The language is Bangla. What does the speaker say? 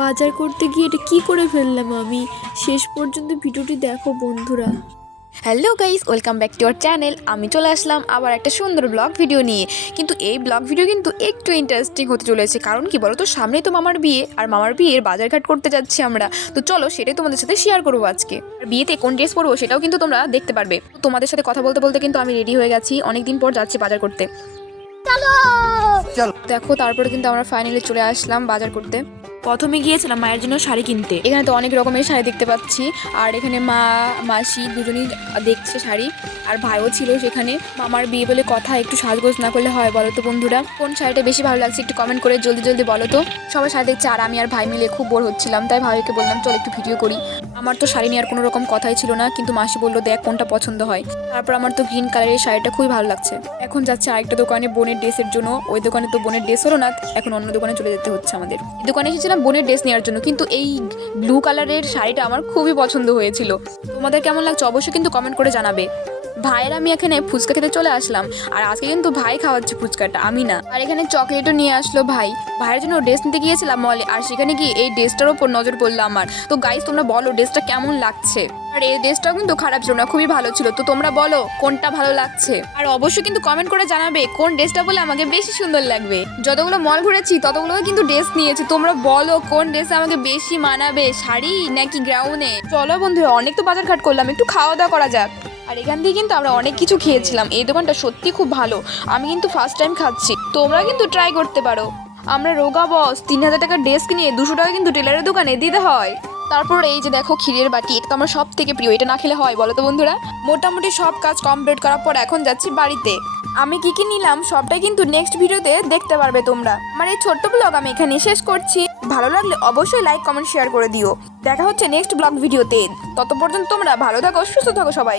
বাজার করতে গিয়ে এটা কি করে ফেললাম আমি? শেষ পর্যন্ত ভিডিওটি দেখো বন্ধুরা। Hello guys welcome back to our channel আমি চলে আসলাম আবার একটা সুন্দর ব্লগ ভিডিও নিয়ে। কিন্তু এই ব্লগ ভিডিও কিন্তু একটু ইন্টারেস্টিং হতে চলেছে। কারণ কি বলো তো সামনেই তো মামার বিয়ে আর মামার বিয়ের বাজারঘাট করতে যাচ্ছি আমরা। তো চলো সেটাই তোমাদের সাথে শেয়ার করব আজকে। আর বিয়েতে কোন ড্রেস পরবো সেটাও কিন্তু তোমরা দেখতে পারবে। তোমাদের সাথে কথা বলতে বলতে কিন্তু আমি রেডি হয়ে গেছি। অনেকদিন পর যাচ্ছি বাজার করতে। দেখো তারপরে কিন্তু আমরা ফাইনালি চলে আসলাম বাজার করতে। প্রথমে গিয়েছিলাম মায়ের জন্য শাড়ি কিনতে। এখানে তো অনেক রকমের শাড়ি দেখতে পাচ্ছি। আর এখানে মা, মাসি দুজনই দেখছে শাড়ি। আর ভাইও ছিল সেখানে। মামার বিয়ে বলে কথা, একটু সাজগোজ না করলে হয় বলো তো বন্ধুরা? কোন শাড়িটা বেশি ভালো লাগছে একটু কমেন্ট করে জলদি জলদি বলো তো। সবাই শাড়ি দেখছে, আর আমি আর ভাই মিলে খুব বোর হচ্ছিলাম। তাই ভাইকে বললাম, চল একটু ভিডিও করি। আমার তো শাড়ি নেওয়ার কোনো রকম কথাই ছিল না, কিন্তু মাসি বলল, দেখ কোনটা পছন্দ হয়। তারপর আমার তো গ্রিন কালারের শাড়িটা খুবই ভালো লাগছে। এখন যাচ্ছে আরেকটা দোকানে বোনের ড্রেসের জন্য। ওই দোকানে তো বোনের ড্রেস হলো না, এখন অন্য দোকানে চলে যেতে হচ্ছে আমাদের। এই দোকানে এসেছিলাম বোনের ড্রেস নেওয়ার জন্য, কিন্তু এই ব্লু কালারের শাড়িটা আমার খুবই পছন্দ হয়েছিল। তোমাদের কেমন লাগছে অবশ্যই কিন্তু কমেন্ট করে জানাবে। ভাইয়ের আমি এখানে ফুচকা খেতে চলে আসলাম। আর আজকে কিন্তু ভাই খাওয়াচ্ছে ফুচকাটা, আমি না। আর এখানে চকলেটও নিয়ে আসলো ভাই। ভাইয়ের জন্য ড্রেস নিতে গিয়েছিলাম মলে, আর সেখানে গিয়ে এই ড্রেসটার ওপর নজর পড়ল আমার। তো গাইস তোমরা বলো ড্রেসটা কেমন লাগছে? আর এই ড্রেসটাও কিন্তু খারাপ ছিল না, খুবই ভালো ছিল। তো তোমরা বলো কোনটা ভালো লাগছে? আর অবশ্যই কিন্তু কমেন্ট করে জানাবে কোন ড্রেসটা বলে আমাকে বেশি সুন্দর লাগবে। যতগুলো মল ঘুরেছি ততগুলো কিন্তু ড্রেস নিয়েছি। তোমরা বলো কোন ড্রেস আমাকে বেশি মানাবে, শাড়ি নাকি গ্রাউনে চলো বন্ধুরা, অনেক তো বাজার ঘাট করলাম, একটু খাওয়া দাওয়া করা যাক। আর এখান দিয়ে কিন্তু আমরা অনেক কিছু খেয়েছিলাম। এই দোকানটা সত্যি খুব ভালো। আমি কিন্তু ফার্স্ট টাইম খাচ্ছি। তোমরা কিন্তু ট্রাই করতে পারো। আমরা রোগা বস তিন হাজার টাকার ড্রেস কিনে দুশো টাকা কিন্তু টেলারের দোকানে দিতে হয়। তারপর এই যে দেখো ক্ষীরের বাটি, এটা তো আমার সব থেকে প্রিয়। এটা না খেলে হয়, বলো তো বন্ধুরা? মোটামুটি সব কাজ কমপ্লিট করার পর এখন যাচ্ছি বাড়িতে। আমি কি কি নিলাম, সবটাই কিন্তু নেক্সট ভিডিওতে দেখতে পারবে তোমরা। আমার এই ছোট্ট ব্লগ আমি এখানে শেষ করছি। ভালো লাগলে অবশ্যই লাইক কমেন্ট শেয়ার করে দিও। দেখা হচ্ছে নেক্সট ব্লগ ভিডিওতে তত পর্যন্ত তোমরা ভালো থাকো, সুস্থ থাকো সবাই।